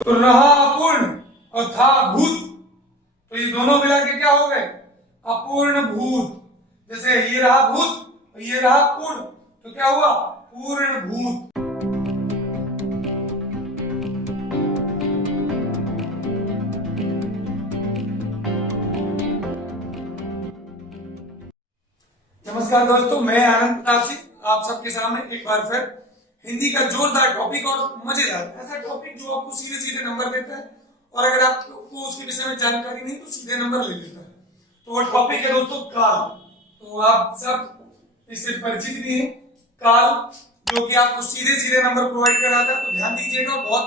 तो रहा अपूर्ण और था भूत, तो ये दोनों मिला के क्या हो गए? अपूर्ण भूत। जैसे ये रहा भूत और ये रहा पूर्ण, तो क्या हुआ? पूर्ण भूत। नमस्कार दोस्तों, मैं आनंद प्रताप सिंह आप सबके सामने एक बार फिर हिंदी का जोरदार टॉपिक और मजेदार ऐसा टॉपिक जो आपको सीधे सीधे नंबर देता है और अगर आपको उसके विषय में जानकारी नहीं तो सीधे नंबर ले लेता है। तो वो टॉपिक है दोस्तों काल। तो आप सब इससे परिचित भी हैं। काल जो कि आपको सीधे सीधे नंबर प्रोवाइड कराता है, तो ध्यान दीजिएगा, बहुत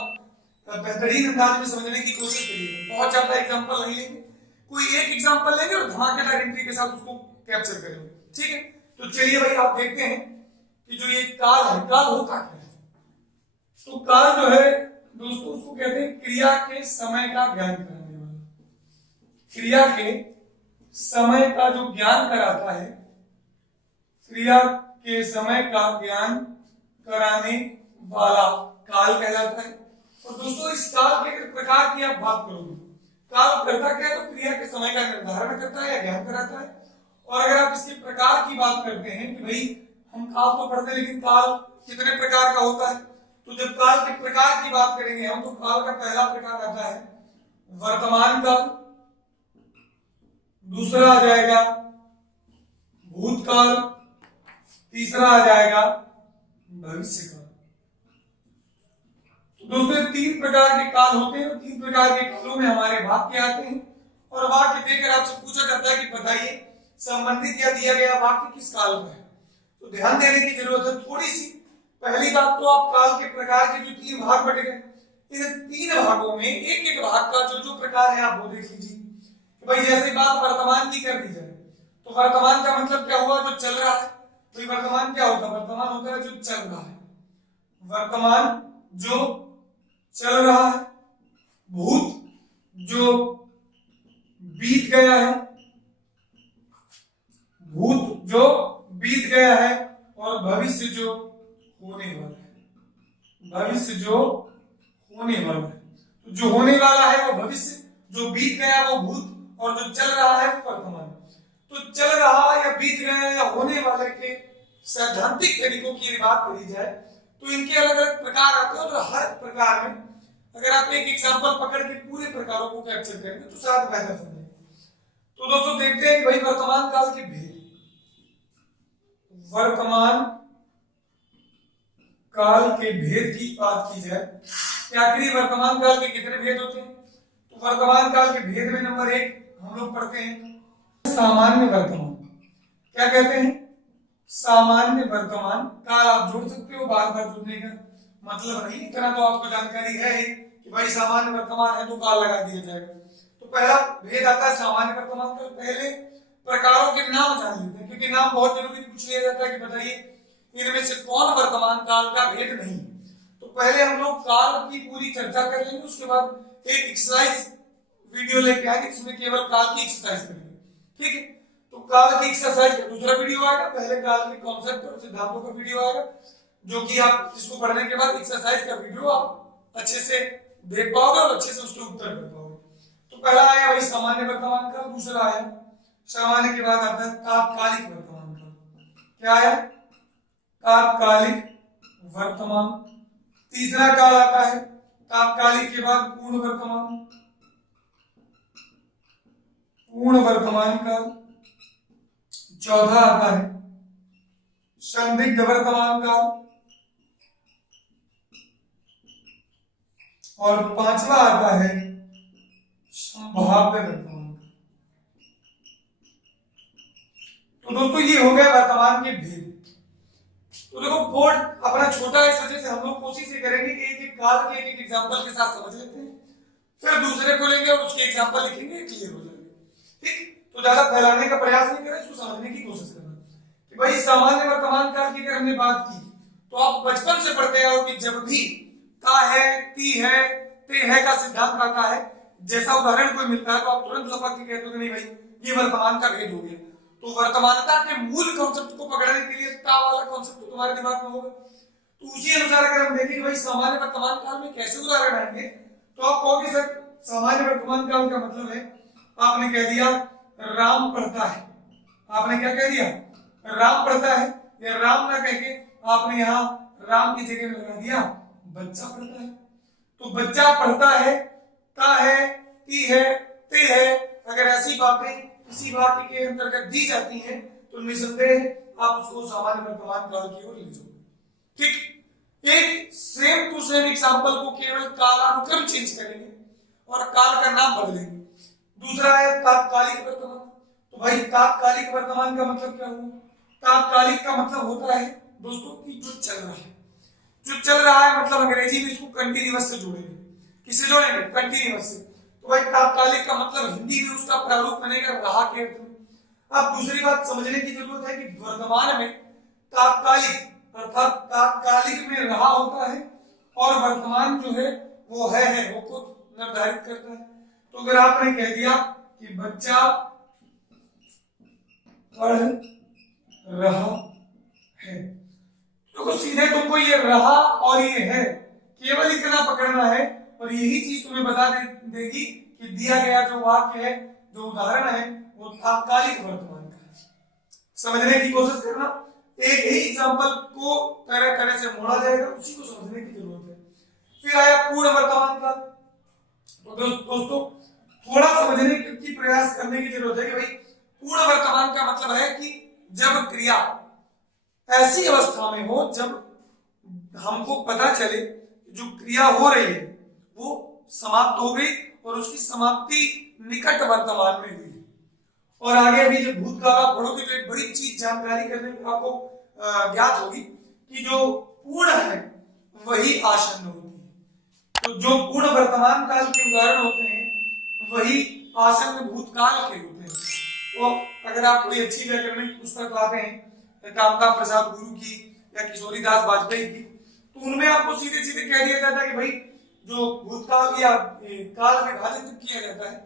बेहतरीन अंदाज में समझने की कोशिश करिएगा। बहुत ज्यादा एग्जाम्पल नहीं लेंगे, कोई एक एग्जाम्पल लेंगे और धमाकेदार एंट्री के साथ उसको कैप्चर करेंगे। ठीक है, तो चलिए भाई आप देखते हैं कि जो ये काल है, काल होता क्या है। तो काल जो है दोस्तों उसको कहते हैं क्रिया के समय का ज्ञान कराने वाला। क्रिया के समय का जो ज्ञान कराता है, क्रिया के समय का ज्ञान कराने वाला काल कहलाता है। और दोस्तों इस काल के प्रकार की आप बात करोगे, काल करता क्या है? तो क्रिया के समय का निर्धारण करता है या ज्ञान कराता है। और अगर आप इसके प्रकार की बात करते हैं कि भाई हम काल तो पढ़ते हैं लेकिन काल कितने प्रकार का होता है, तो जब काल के प्रकार की बात करेंगे हम, तो काल का पहला प्रकार आता है वर्तमान काल, दूसरा आ जाएगा भूतकाल, तीसरा आ जाएगा भविष्य काल। तो दोस्तों तीन प्रकार के काल होते हैं। तीन प्रकार के कालों में हमारे वाक्य आते हैं और वाक्य देकर आपसे पूछा जाता है कि बताइए संबंधित या दिया गया वाक्य किस काल का है। तो ध्यान देने की जरूरत है थोड़ी सी। पहली बात तो आप काल के प्रकार के जो तीन भाग बटे गए, इन तीन भागों में एक एक भाग का जो जो प्रकार है आप वो देख लीजिए। भाई जैसे बात वर्तमान की कर दी जाए तो वर्तमान का मतलब क्या हुआ? जो चल रहा है। तो वर्तमान क्या होता है? वर्तमान होता है जो चल रहा है, वर्तमान जो चल रहा है। भूत जो बीत गया है, भूत जो बीत गया है। और भविष्य जो होने वाला है, भविष्य जो होने वाला है। तो जो होने वाला है वो भविष्य, जो बीत गया वो भूत और जो चल रहा है वो वर्तमान। तो चल रहा या बीत गया या होने वाले के सैद्धांतिक तरीकों की बात करी जाए तो इनके अलग अलग प्रकार आते हैं और हर प्रकार में अगर आप एक एग्जांपल पकड़ के पूरे प्रकारों को कैप्चर करेंगे तो शायद बेहतर समझेंगे। तो दोस्तों देखते हैं कि भाई वर्तमान काल के भेद। वर्तमान काल के भेद की बात की जाए कि आखिर वर्तमान काल के कितने भेद होते हैं। तो वर्तमान काल के भेद में नंबर एक हम लोग पढ़ते हैं सामान्य वर्तमान। क्या कहते हैं? सामान्य वर्तमान काल। आप जोड़ सकते हो, बार बार जोड़ने का मतलब नहीं, इतना तो आपको जानकारी है ही कि भाई सामान्य वर्तमान है तो काल लगा दिया जाएगा। तो पहला भेद आता है सामान्य वर्तमान काल। पहले प्रकारों के नाम जान लेते हैं क्योंकि नाम बहुत जरूरी पूछ लिया जाता है कि बताइए इनमें से कौन वर्तमान काल का भेद नहीं। तो पहले हम लोग काल की पूरी चर्चा कर लेंगे, उसके बाद एक एक्सरसाइज वीडियो लेके आएंगे जिसमें केवल काल की एक्सरसाइज करेंगे। ठीक है, तो काल की एक्सरसाइज का दूसरा वीडियो आएगा, पहले काल के कॉन्सेप्ट और सिद्धांतों का वीडियो आएगा जो कि आप इसको पढ़ने के बाद एक्सरसाइज का वीडियो आप अच्छे से देख पाओगे और अच्छे से उसके उत्तर कर पाओगे। तो पहला आया भाई सामान्य वर्तमान काल, दूसरा आया सामान्य के बाद आता है तात्कालिक वर्तमान काल। क्या आया? तात्कालिक वर्तमान। तीसरा काल आता है तात्कालिक के बाद पूर्ण वर्तमान, पूर्ण वर्तमान काल। चौथा आता है संदिग्ध वर्तमान काल और पांचवा आता है संभाव्य वर्तमान। तो दोस्तों ये हो गया वर्तमान के भेद। तो देखो बोर्ड अपना छोटा है, इस वजह से हम लोग कोशिश ये करेंगे कि एक एक काल के एक एक एग्जांपल के साथ समझ लेते हैं, फिर दूसरे को लेंगे और उसके एग्जांपल लिखेंगे, क्लियर हो जाएगा। ठीक, तो ज्यादा फैलाने का प्रयास नहीं करें, इसको समझने की कोशिश करना कि भाई सामान्य वर्तमान काल की अगर हमने बात की तो आप बचपन से पढ़ते आओ कि जब भी का है, ती है, ते है का सिद्धांत आता है, जैसा उदाहरण कोई मिलता है तो आप तुरंत लपक के कहते हो नहीं भाई ये वर्तमान का भेद हो गया। तो वर्तमानता के मूल कॉन्सेप्ट को पकड़ने के लिए ता वाला कॉन्सेप्ट तो तुम्हारे दिमाग में होगा। तो उसी अनुसार अगर हम देखें कि भाई सामान्य वर्तमान काल में कैसे उदाहरण आएंगे, तो आप कहोगे सर सामान्य वर्तमान काल का मतलब है, आपने कह दिया राम पढ़ता है, आपने क्या कह दिया, राम पढ़ता है, या राम ना कह के आपने यहाँ राम की जगह में लगा दिया बच्चा पढ़ता है। तो बच्चा पढ़ता है, ता है, ती है, ते है, अगर ऐसी बातें किसी वाक्य के अंतर्गत दी जाती हैं तो निसंदेह आप उसको सामान्य वर्तमान काल की ओर ले जाओगे। ठीक, एक सेम टू सेम एग्जांपल को केवल कालानुक्रम चेंज करेंगे और काल का नाम बदलेंगे। दूसरा है तात्कालिक वर्तमान। तो भाई तात्कालिक वर्तमान का मतलब क्या हुआ? तात्कालिक का मतलब होता है दोस्तों कि जो चल रहा है, जो चल रहा है, मतलब अंग्रेजी में इसको कंटिन्यूअस से जोड़ेंगे। किससे जोड़ेंगे? कंटिन्यूअस से। तो भाई तात्कालिक का मतलब हिंदी में उसका प्रारूप बनेगा रहा के अर्थ में। अब दूसरी बात समझने की जरूरत है कि वर्तमान में तात्कालिक अर्थात तात्कालिक में रहा होता है और वर्तमान जो है वो है वो खुद निर्धारित करता है। तो अगर आपने कह दिया कि बच्चा पढ़ रहा है, तो सीधे तुमको ये रहा और ये है केवल इतना पकड़ना है और यही चीज तुम्हें बता देगी कि दिया गया जो वाक्य है, जो उदाहरण है, वो तात्कालिक वर्तमान का है। समझने की कोशिश करना, एक ही एग्जांपल को तरह तरह से मोड़ा जाएगा, उसी को समझने की जरूरत है। फिर आया पूर्ण वर्तमान काल। तो दोस्तों थोड़ा समझने की प्रयास करने की जरूरत है कि भाई पूर्ण वर्तमान का मतलब है कि जब क्रिया ऐसी अवस्था में हो जब हमको पता चले जो क्रिया हो रही है वो समाप्त हो गई और उसकी समाप्ति निकट वर्तमान में हुई। और आगे अभी जब भूतकाल आप पढ़ोगे तो एक बड़ी चीज जानकारी करने की आपको ज्ञात होगी कि जो पूर्ण है वही आसन्न होती है। तो जो पूर्ण वर्तमान काल के उदाहरण होते हैं वही आसन्न भूतकाल के होते हैं। तो अगर आप कोई अच्छी व्याकरणिक पुस्तक लाते हैं कामता प्रसाद गुरु की या किशोरीदास वाजपेयी की, तो उनमें आपको सीधे सीधे कह दिया जाता है कि भाई जो भूतकाल या काल विभाजित किया जाता है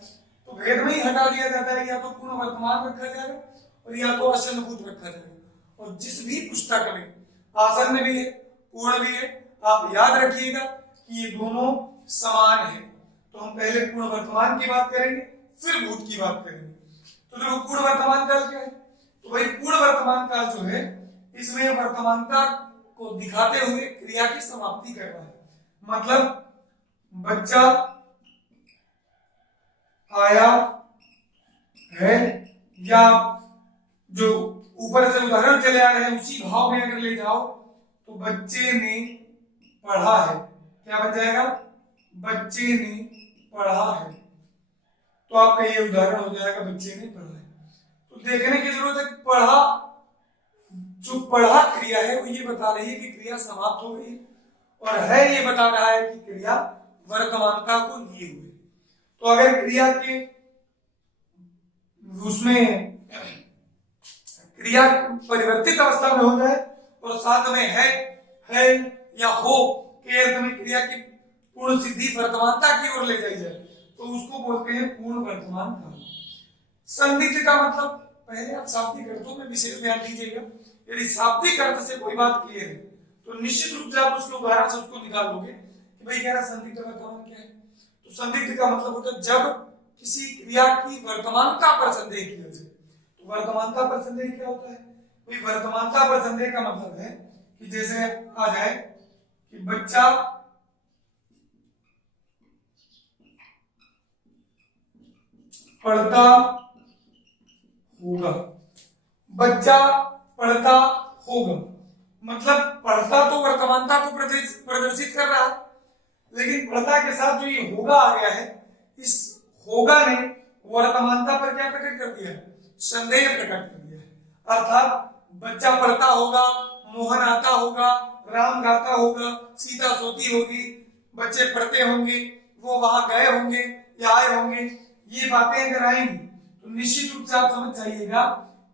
तो भेद में ही हटा दिया जाता है, या तो पूर्ण वर्तमान रखा जाएगा और या तो आसन्न भूत रखा जाएगा। और जिस भी पुस्तक में आसन्न भी है पूर्ण भी है, आप याद रखिएगा कि ये दोनों समान है। तो हम पहले पूर्ण वर्तमान की बात करेंगे फिर भूत की बात करेंगे। तो देखो पूर्ण वर्तमान काल क्या है? तो भाई पूर्ण वर्तमान काल जो है इसमें वर्तमानता को दिखाते हुए क्रिया की समाप्ति कर रहा है। मतलब बच्चा आया है, या जो ऊपर से उदाहरण चले आ रहे हैं उसी भाव में अगर ले जाओ तो बच्चे ने पढ़ा है, क्या बन जाएगा? बच्चे ने पढ़ा है। तो आपका ये उदाहरण हो जाएगा बच्चे ने पढ़ा है। तो देखने की जरूरत है पढ़ा, जो पढ़ा क्रिया है वो ये बता रही है कि क्रिया समाप्त हो गई, और है ये बता रहा है कि क्रिया वर्तमानता को लिए हुए। तो अगर क्रिया के उसमें क्रिया परिवर्तित अवस्था में हो जाए और साथ में है या हो के अर्थ में क्रिया की पूर्ण सिद्धि वर्तमानता की ओर ले जाई जाए तो उसको बोलते हैं पूर्ण वर्तमान काल। संदिग्ध का मतलब, पहले आप शाब्दिक अर्थों में विशेष ध्यान दीजिएगा। यदि शाब्दिक अर्थ से कोई बात क्लियर है तो निश्चित रूप से आप उसके उदाहरण से उसको निकाल लोगे कि भाई कह रहा संदिग्ध वर्तमान क्या है। तो संदिग्ध का मतलब होता है जब किसी क्रिया की वर्तमानता पर संदेह किया जाए। तो वर्तमानता पर संदेह क्या होता है? भाई वर्तमानता पर संदेह का मतलब है कि जैसे आ जाए कि बच्चा पढ़ता होगा, बच्चा पढ़ता होगा, मतलब पढ़ता तो वर्तमानता को प्रदर्शित कर रहा है, लेकिन पढ़ता के साथ जो ये होगा आ गया है, इस होगा ने वर्तमानता पर क्या प्रकट कर दिया है? संदेह प्रकट कर दिया है। अर्थात बच्चा पढ़ता होगा, मोहन आता होगा, राम गाता होगा, सीता सोती होगी, बच्चे पढ़ते होंगे, वो वहां गए होंगे या आए होंगे, ये बातें अगर आएंगी तो निश्चित रूप से आप समझ जाइएगा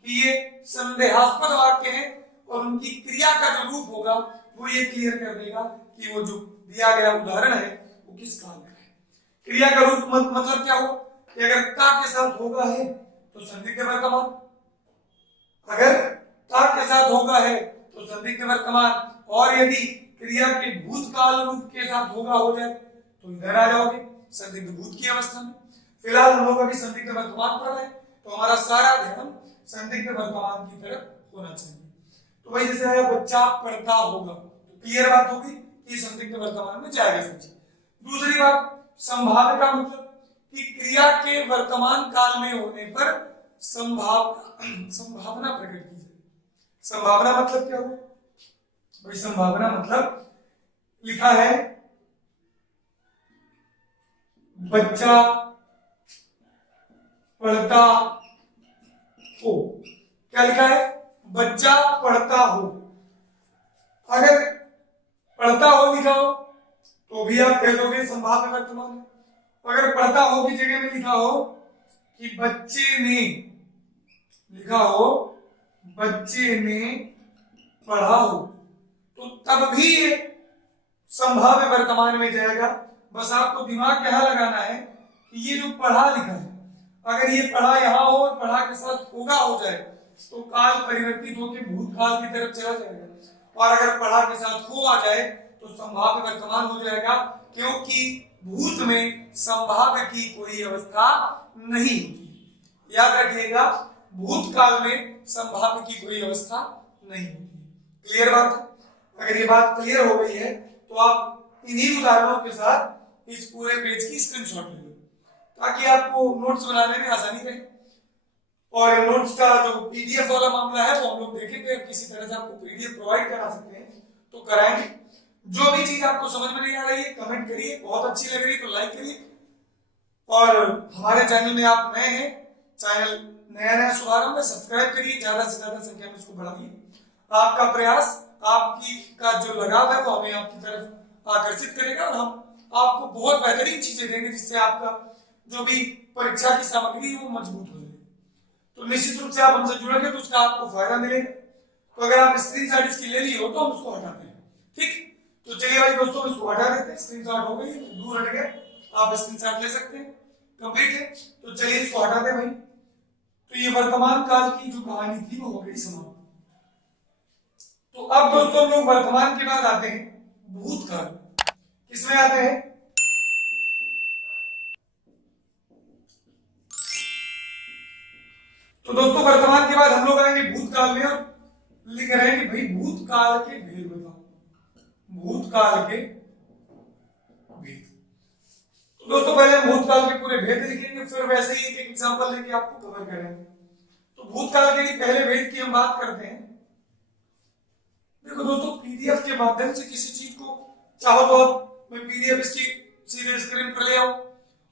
कि ये संदेहास्पद वाक्य है और उनकी क्रिया का जो रूप होगा वो ये क्लियर कर देगा कि वो जो दिया गया उदाहरण है वो किस काल का है। क्रिया का रूप मतलब क्या हो कि अगर ता के साथ होगा है तो संदिग्ध वर्तमान, अगर ता के साथ होगा है तो संदिग्ध वर्तमान, और यदि क्रिया के भूतकाल रूप के साथ होगा हो जाए तो इधर आ जाओगे संदिग्ध भूत की अवस्था में। फिलहाल हम लोग अभी संदिग्ध वर्तमान पर है, तो हमारा सारा ध्यान संदिग्ध वर्तमान की तरफ होना चाहिए। तो भाई जैसे आया बच्चा पढ़ता होगा, तो क्लियर बात होगी कि संदिग्ध वर्तमान में जाएगा समझे। दूसरी बात, संभाव्य का मतलब कि क्रिया के वर्तमान काल में होने पर संभावना प्रकट की जाए। संभावना मतलब क्या हुआ भाई? संभावना मतलब लिखा है बच्चा पढ़ता हो। क्या लिखा है? बच्चा पढ़ता हो। अगर पढ़ता हो लिखा हो तो भी आप कह दोगे संभाव्य वर्तमान है। अगर पढ़ता हो की जगह में लिखा हो कि बच्चे ने, लिखा हो बच्चे ने पढ़ा हो, तो तब भी ये संभाव्य वर्तमान में जाएगा। बस आपको दिमाग यहां लगाना है कि ये जो पढ़ा लिखा है, अगर ये पढ़ा यहां हो और पढ़ा के साथ होगा हो जाए तो काल परिवर्तित होकर भूतकाल की तरफ चला जाएगा, और अगर पढ़ा के साथ हो आ जाए तो संभाव्य वर्तमान हो जाएगा, क्योंकि भूत में संभाव्य की कोई अवस्था नहीं होती। याद रखिएगा, भूतकाल में संभाव्य की कोई अवस्था नहीं होती। क्लियर बात है? अगर ये बात क्लियर हो गई है तो आप इन्हीं उदाहरणों के साथ इस पूरे पेज की स्क्रीनशॉट ले लो, ताकि आपको नोट्स बनाने में आसानी रहे। और नोट्स का जो पीडीएफ वाला मामला है वो हम लोग देखेंगे, किसी तरह से आपको पीडीएफ प्रोवाइड करा सकते हैं तो कराएंगे। जो भी चीज आपको समझ में नहीं आ रही है कमेंट करिए, बहुत अच्छी लग रही है तो लाइक करिए। और हमारे चैनल में आप नए हैं, चैनल नया शुभारंभ है, सब्सक्राइब करिए, ज्यादा से ज्यादा संख्या में इसको बढ़ाइए। आपका प्रयास, आपकी का जो लगाव है वो हमें आपकी तरफ आकर्षित करेगा, और हम आपको बहुत बेहतरीन चीजें देंगे जिससे आपका जो भी परीक्षा की सामग्री है वो मजबूत हो जाए। तो निश्चित रूप से आप हमसे जुड़ेंगे तो उसका आपको फायदा मिलेगा। तो अगर आप स्क्रीनशॉट इसकी ले ली हो तो हम उसको हटाते हैं, ठीक। तो चलिए भाई दोस्तों, इसको हटा देते हैं। स्क्रीनशॉट हो गई, दूर हट गए, आप स्क्रीनशॉट ले सकते हैं, कंप्लीट है। तो चलिए इसको हटाते हैं भाई। तो ये वर्तमान काल की जो कहानी थी वो हो गई समाप्त। तो अब दोस्तों हम लोग वर्तमान के बाद आते हैं भूतकाल। किसमें आते हैं? तो दोस्तों वर्तमान के बाद हम लोग आएंगे भूतकाल में, और लिख रहे हैं कि भाई भूतकाल के भेद बताओ। भूतकाल के भेद। तो दोस्तों पहले हम भूतकाल के पूरे भेद लिखेंगे, फिर वैसे ही एक एग्जांपल लेके आपको कवर करेंगे। तो भूतकाल के लिए पहले भेद की हम बात करते हैं। देखो दोस्तों, पीडीएफ के माध्यम से किसी चीज को चाहो तो आप, मैं पीडीएफ इसकी सीधे स्क्रीन पर ले आऊं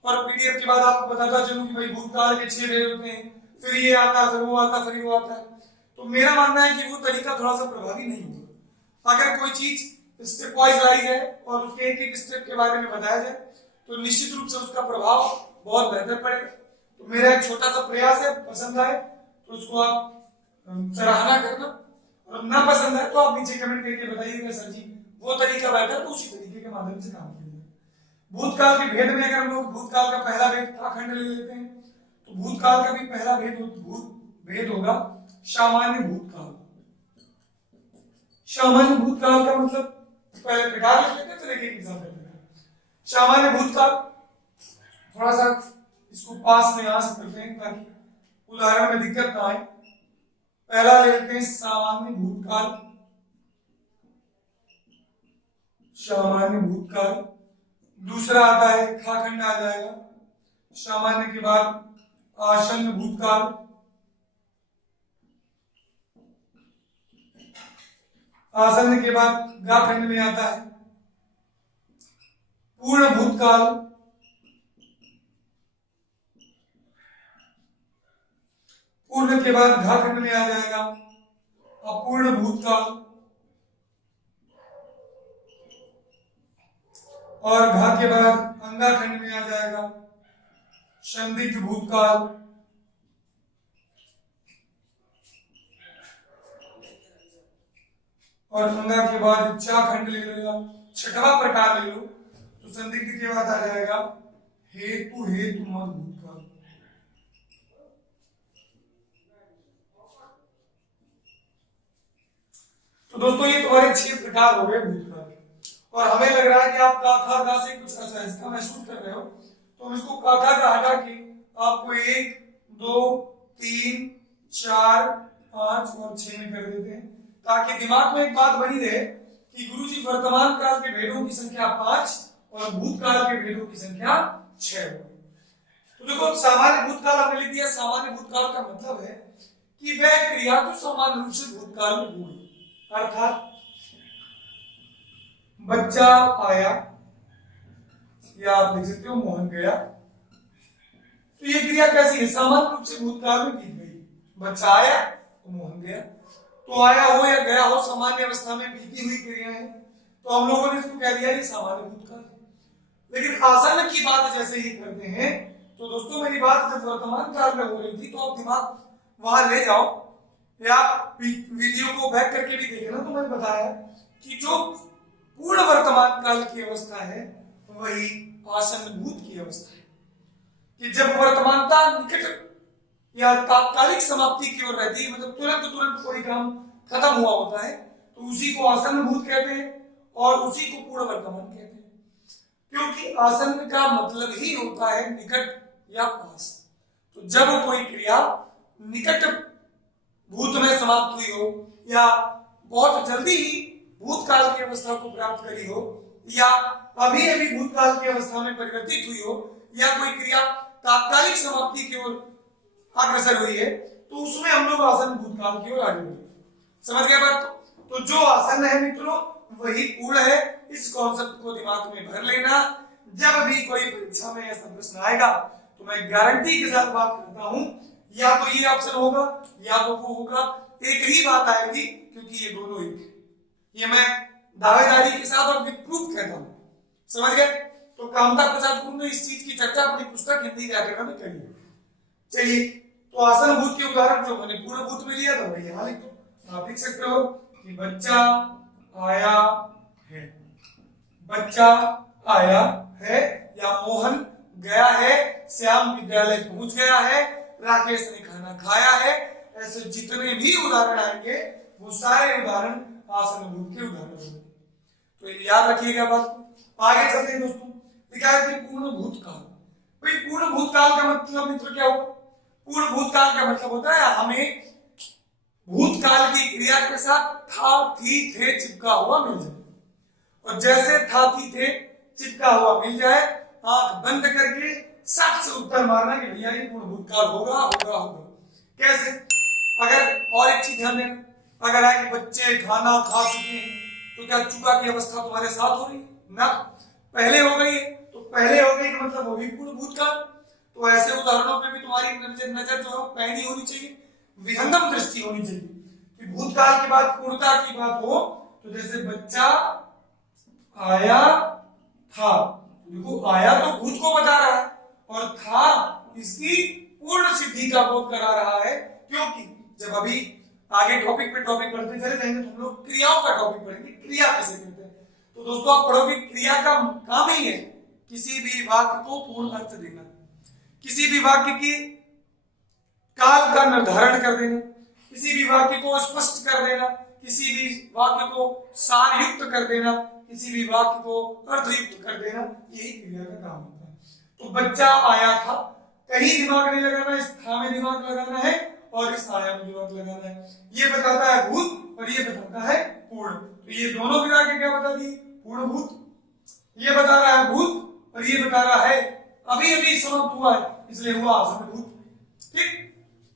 और पीडीएफ के बाद आपको बताता चलूं कि भाई भूतकाल के 6 भेद होते हैं, फिर ये आता है, फिर वो आता है, फिर वो आता है। तो मेरा मानना है कि वो तरीका थोड़ा सा प्रभावी नहीं होगा। अगर कोई चीज स्टेप वाइज लाई जाए और उसके एक एक स्टेप के बारे में बताया जाए तो निश्चित रूप से उसका प्रभाव बहुत बेहतर पड़ेगा। तो मेरा एक छोटा सा प्रयास है, पसंद आए तो उसको आप सराहना करना, और ना पसंद है तो आप नीचे कमेंट करके बताइएगा सर जी वो तरीका बेहतर, तो उसी तरीके के माध्यम से काम कीजिए। भूतकाल के भेद में अगर हम लोग भूतकाल का पहला भेद खंड ले लेते हैं, तो भूतकाल का भी पहला भेद होगा सामान्य भूतकाल। सामान्य भूतकाल का मतलब पहले प्रकार लिख लेते हैं, फिर एक एक एग्जांपल लेते हैं। सामान्य भूतकाल, थोड़ा सा इसको पास में यहां से करते हैं ताकि उदाहरण में दिक्कत ना आए। पहला ले लेते हैं सामान्य भूतकाल। सामान्य भूतकाल। दूसरा आता है खाखंड आ जाएगा। सामान्य के बाद आसन्न भूतकाल। आसन्न के बाद गाखंड में आता है पूर्ण भूतकाल। पूर्ण के बाद घाखंड में आ जाएगा अपूर्ण भूतकाल, और घा के बाद अंगाखंड में आ जाएगा संदिग्ध भूतकाल, और अंगा के बाद चाखंड ले लो, छठवां प्रकार ले लो तो संदिग्ध के बाद आ जाएगा हेतु मत भूतकाल। तो दोस्तों ये तुम्हारे 6 प्रकार हो गए भूतकाल, और हमें लग रहा है कि आप गा से कुछ असहजता महसूस कर रहे हो, तो हम इसको आधा का हटा के आपको 1 2 3 4 5 और 6 में कर देते हैं, ताकि दिमाग में एक बात बनी रहे कि गुरुजी वर्तमान काल के भेदों की संख्या 5 और भूतकाल के भेदों की संख्या 6 हो। तो देखो सामान्य भूतकाल हमने लिख दिया। सामान्य भूतकाल का मतलब है कि वह क्रिया जो सामान्य रूप से भूतकाल में हुई, अर्थात बच्चा आया, या आप लिख सकते हो मोहन गया। तो ये क्रिया कैसी है? सामान्य रूप से भूतकाल में बीत गई। बच्चा आया तो मोहन गया। तो आया हो या गया हो सामान्य अवस्था में बीती हुई क्रिया है, तो हम लोगों ने इसको कह दिया ये सामान्य भूतकाल है। लेकिन आसन की बात जैसे ही करते हैं तो दोस्तों मेरी बात जब वर्तमान काल में हो रही थी तो आप दिमाग वहां ले जाओ, या वीडियो को बैक करके भी देखना। तो मैंने बताया कि जो पूर्ण वर्तमान काल की अवस्था है वही आसन भूत की अवस्था है, कि जब वर्तमानता निकट या तात्कालिक समाप्ति की ओर रहती है, मतलब तुरंत कोई काम खत्म हुआ होता है, तो उसी को आसन भूत कहते हैं और उसी को पूर्ण वर्तमान कहते हैं। क्योंकि आसन का मतलब ही होता है निकट या पास। तो जब कोई क्रिया निकट भूत में समाप्त हुई हो, या बहुत जल्दी ही भूतकाल की अवस्था को प्राप्त करी हो, या अभी अभी भूतकाल की अवस्था में परिवर्तित हुई हो, या कोई क्रिया तात्कालिक समाप्ति की ओर अग्रसर हुई है, तो उसमें हम लोग आसन भूतकाल की ओर आगे बढ़े। समझ गया बात? तो जो आसन है मित्रों वही पूर्ण है। इस कॉन्सेप्ट को दिमाग में भर लेना। जब भी कोई परीक्षा में ऐसा प्रश्न आएगा तो मैं गारंटी के साथ बात करता हूं, या तो ये ऑप्शन होगा या तो वो होगा, एक ही बात आएगी, क्योंकि ये दोनों एक है। ये मैं दावेदारी के साथ और विद प्रूफ कहता हूं। समझ गए? तो कामता प्रसाद गुरु ने इस चीज की चर्चा अपनी पुस्तक हिंदी व्याकरण में करी है। चलिए, तो आसन भूत के उदाहरण जो मैंने पूर्ण भूत में लिया था वही यहां लिख दो। आप लिख सकते हो कि बच्चा आया है, बच्चा आया है, या मोहन गया है, श्याम विद्यालय पहुंच गया है, राकेश ने खाना खाया है। ऐसे जितने भी उदाहरण आएंगे वो सारे उदाहरण आसन भूत के उदाहरण होंगे। तो ये याद रखिएगा बात को। आगे चलते हैं दोस्तों। लिखा है कि पूर्ण भूतकाल। भाई पूर्ण भूतकाल का मतलब मित्र क्या होगा? पूर्ण भूतकाल का मतलब होता है हमें भूतकाल की क्रिया के साथ था थी थे चिपका हुआ मिल जाए, और जैसे था थी थे चिपका हुआ मिल जाए, आंख बंद करके सच से उत्तर मारना कि भैया ये पूर्ण भूतकाल होगा होगा होगा। कैसे? अगर और एक चीज ध्यान देना, अगर है कि बच्चे खाना खा चुके हैं तो क्या चुका की अवस्था तुम्हारे साथ हो रही है? ना, पहले हो गई है। तो पहले हो गई का मतलब वो भी पूर्ण भूतकाल। तो ऐसे उदाहरणों पे भी तुम्हारी नजर जो है पैनी होनी चाहिए, विहंगम दृष्टि होनी चाहिए, कि भूतकाल की बात पूर्णता की बात हो। तो जैसे बच्चा आया था, देखो आया तो भूत को बता रहा है, और था इसकी पूर्ण सिद्धि का बोध करा रहा है। क्योंकि जब अभी आगे टॉपिक पे टॉपिक बढ़ते चले जाएंगे तो हम लोग क्रियाओं का टॉपिक पढ़ेंगे, क्रिया कैसे करते हैं। तो दोस्तों आप पढ़ोगे क्रिया का काम ही है किसी भी वाक्य को पूर्ण अर्थ देना, किसी भी वाक्य की काल का निर्धारण कर देना, किसी भी वाक्य को स्पष्ट कर देना, किसी भी वाक्य को सार युक्त कर देना, किसी भी वाक्य को अर्थयुक्त कर देना, यही क्रिया का काम होता है। तो बच्चा आया था, कहीं दिमाग नहीं लगाना, इस था में दिमाग लगाना है और इस आया में दिमाग लगाना है। ये बताता है भूत और ये बताता है पूर्ण। तो ये दोनों मिला के क्या बता दिए? पूर्ण भूत। ये बता रहा है भूत और ये बता रहा है अभी अभी समाप्त हुआ है, इसलिए हुआ आसन भूत। ठीक,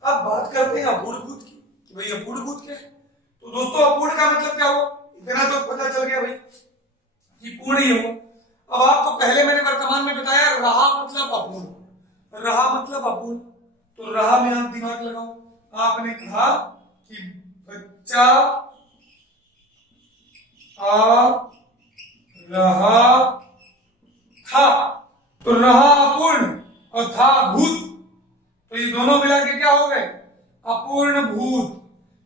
अब बात करते हैं अपूर्ण भूत की, कि भाई अपूर्ण भूत क्या है। तो दोस्तों अपूर्ण का मतलब क्या हुआ? इतना तो पता चल गया भाई कि पूर्ण ही हुआ। अब आपको पहले मैंने वर्तमान में बताया रहा मतलब अपूर्ण, रहा मतलब अपूर्ण। तो रहा में आप दिमाग लगाओ। आपने कहा कि बच्चा आ रहा था, तो रहा अपूर्ण और था भूत, तो ये दोनों मिला के क्या हो गए? अपूर्ण भूत।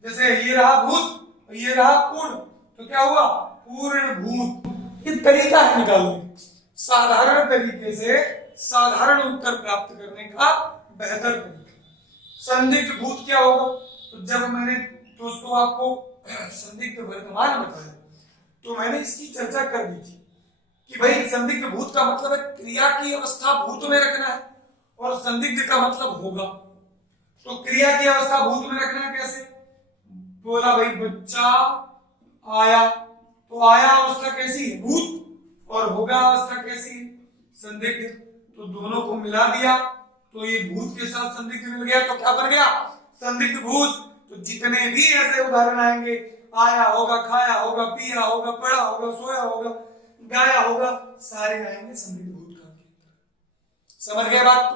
जैसे ये रहा भूत और ये रहा पूर्ण, तो क्या हुआ? पूर्ण भूत। ये तरीका है निकालने, साधारण तरीके से साधारण उत्तर प्राप्त करने का बेहतर तरीका। संदिग्ध भूत क्या होगा? तो जब मैंने दोस्तों आपको संदिग्ध वर्तमान बताया तो मैंने इसकी चर्चा कर दी थी कि भाई संदिग्ध भूत का मतलब है क्रिया की अवस्था भूत में रखना है, और संदिग्ध का मतलब होगा। तो क्रिया की अवस्था भूत में रखना है कैसे? बोला भाई बच्चा आया, तो आया अवस्था कैसी है? भूत, और होगा अवस्था कैसी है? संदिग्ध। तो दोनों को मिला दिया तो ये भूत के साथ संदिग्ध मिल गया, तो क्या बन गया? संदिग्ध भूत। तो जितने भी ऐसे उदाहरण आएंगे, आया होगा, खाया होगा, पिया होगा, पढ़ा होगा, सोया होगा, गाया होगा, सारे आएंगे संदिग्ध भूत काल के अंदर। समझ गए बात?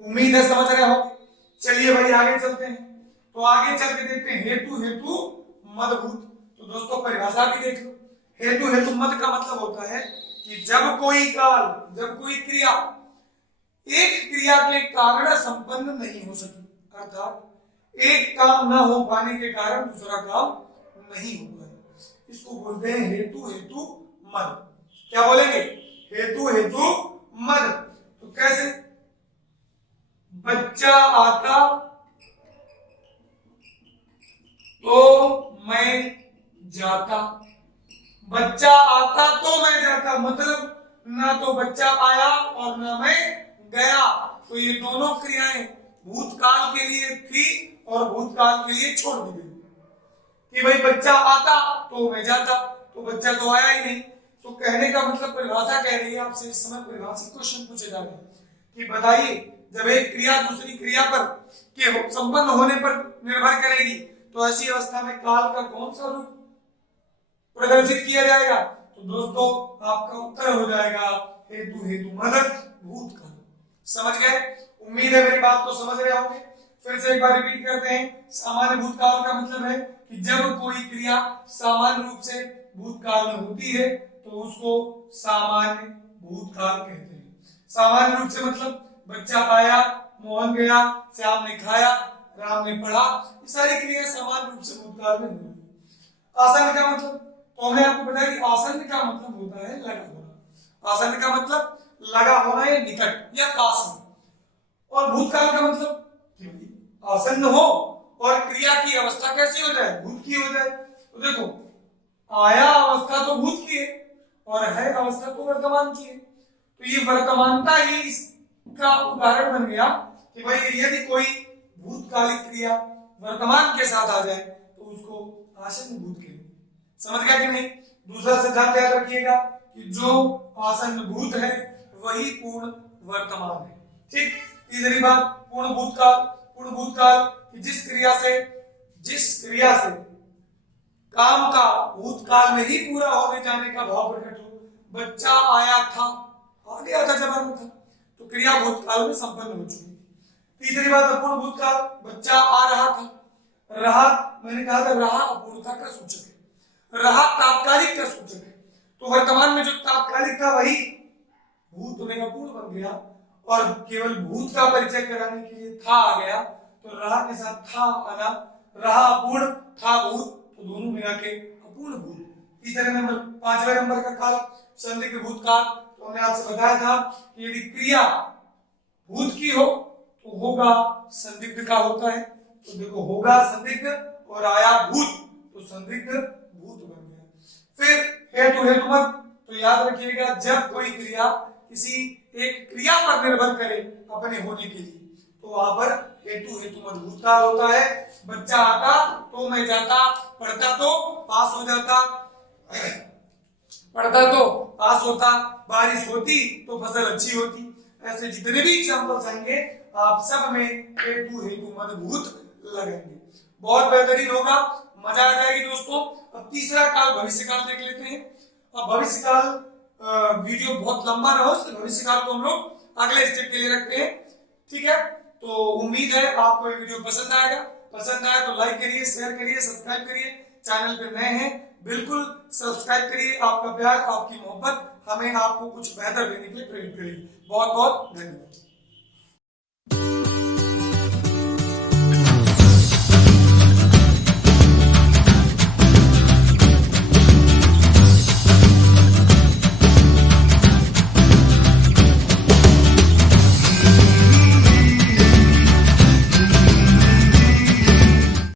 तो उम्मीद है समझ रहे हो। चलिए भाई आगे चलते हैं। तो आगे चल के देखते हैं हेतु हेतु मद भूत। तो दोस्तों परिभाषा भी देख लो। हेतु हेतु मद का मतलब होता है कि जब कोई काल, जब कोई क्रिया एक क्रिया के कारण संपन्न नहीं हो सकी, अर्थात एक काम न हो पाने के कारण दूसरा काम नहीं हो पाए, इसको बोलते हैं हेतु हेतु मद। क्या बोलेंगे? हेतु हेतु मद। तो कैसे? बच्चा आता तो मैं जाता, बच्चा आता तो मैं जाता, मतलब ना तो बच्चा आया और ना मैं गया। तो ये दोनों क्रियाएं भूतकाल के लिए थी और भूतकाल के लिए छोड़ दी गई कि भाई बच्चा आता तो मैं जाता, तो बच्चा तो आया ही नहीं। तो कहने का मतलब परिभाषा कह रही है आपसे, इस समय परिभाषित क्वेश्चन पूछे जा रहे हैं कि बताइए जब एक क्रिया दूसरी क्रिया पर के संपन्न होने पर निर्भर करेगी, तो ऐसी अवस्था में काल का कौन सा रूप प्रदर्शित किया जाएगा? तो दोस्तों आपका उत्तर हो जाएगा हेतु हेतु मदद भूतकाल। समझ गए? उम्मीद है मेरी बात को समझ रहे होंगे। फिर से एक बार रिपीट करते हैं। सामान्य भूतकाल का मतलब है कि जब कोई क्रिया सामान्य रूप से भूतकाल में होती है तो उसको सामान्य भूतकाल कहते हैं। सामान्य रूप से मतलब बच्चा आया, मोहन गया, श्याम ने खाया, राम ने पढ़ा, ये सारी क्रिया सामान्य रूप से भूतकाल में होती है। आसन्न का मतलब, तो हमने आपको बताया कि आसन्न का मतलब होता है लगा होना। आसन्न का मतलब लगा होना या निकट या पास में, और भूतकाल का मतलब आसन्न हो और क्रिया की अवस्था कैसी हो जाए? भूत की हो जाए। तो देखो आया अवस्था तो भूत की है और है अवस्था तो वर्तमान की है। तो ये वर्तमानता ही इसका उदाहरण बन गया कि भाई यदि कोई भूतकालिक क्रिया वर्तमान के साथ आ जाए तो उसको आसन्न भूत कहेंगे। समझ गया कि नहीं? दूसरा सिद्धांत याद रखिएगा कि जो आसन्न भूत है वही पूर्ण वर्तमान है। ठीक। तीसरी बात पूर्ण भूतकाल। पूर्ण भूतकाल कि जिस क्रिया से काम का भूतकाल में ही पूरा होने जाने का भाव प्रकट हो। बच्चा आया था, आ गया था जब आना था, तो क्रिया भूतकाल में संपन्न हो चुकी। तीसरी बात अपूर्ण भूतकाल, बच्चा आ रहा था, रहा, मैंने कहा था रहा अपूर्णता का सूचक है, रहा तात्कालिक का सूचक है। तो वर्तमान में जो तात्कालिक था वही भूत में अपूर्ण बन गया और केवल भूत का परिचय कराने के लिए था आ गया। तो रहा के साथ था आना, रहा अपूर्ण, था भूत, तो दोनों मिला के अपूर्ण भूत। तीसरे नंबर, पांचवें नंबर का काल संदिग्ध भूतकाल। तो हमने आपसे बताया था कि यदि क्रिया भूत की हो तो होगा संदिग्ध का होता है। तो देखो होगा संदिग्ध और आया भूत, तो संदिग्ध भूत बन गया। फिर हेतु हेतु मत, तो याद रखिएगा जब कोई क्रिया किसी एक क्रिया पर निर्भर करे अपने होने के लिए तो वहां पर हेतु हेतु मत भूतकाल होता है। बच्चा आता तो मैं जाता, पढ़ता तो पास हो जाता, पढ़ता तो पास होता, बारिश होती तो फसल अच्छी होती। ऐसे जितने भी एग्जांपल्स आएंगे आप सब में हेतु हेतु मत भूत लगेंगे। बहुत बेहतरीन होगा, मजा आ जाएगी दोस्तों। अब तीसरा काल भविष्य काल देख लेते हैं। अब भविष्य काल वीडियो बहुत लंबा ना हो, भविष्य काल को हम लोग अगले स्टेप के लिए रखते हैं। ठीक है, तो उम्मीद है आपको ये वीडियो पसंद आएगा। पसंद आए तो लाइक करिए, शेयर करिए, सब्सक्राइब करिए। चैनल पे नए हैं बिल्कुल सब्सक्राइब करिए। आपका प्यार, आपकी मोहब्बत हमें आपको कुछ बेहतर देने के लिए प्रेरित करेगी। बहुत बहुत धन्यवाद।